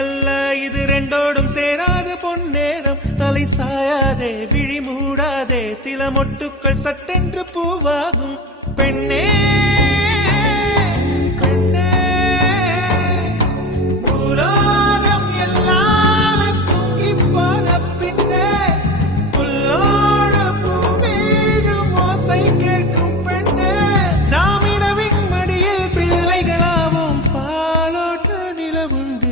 அல்ல இது ரெண்டோடும் சேராத பொன்னேரம். தலை சாயாதே விழி மூடாதே சில மொட்டுக்கள் சட்டென்று பூவாகும். பெண்ணே பெண்ணே பூலோகம் எல்லாமே தூங்கி போன பின்னே புல்லோடு பூவீழும் ஓசை கேட்கும் பெண்ணே. நாம் இரவின் மடியில் பிள்ளைகளாவும் பாலோட்ட நிலவுண்டு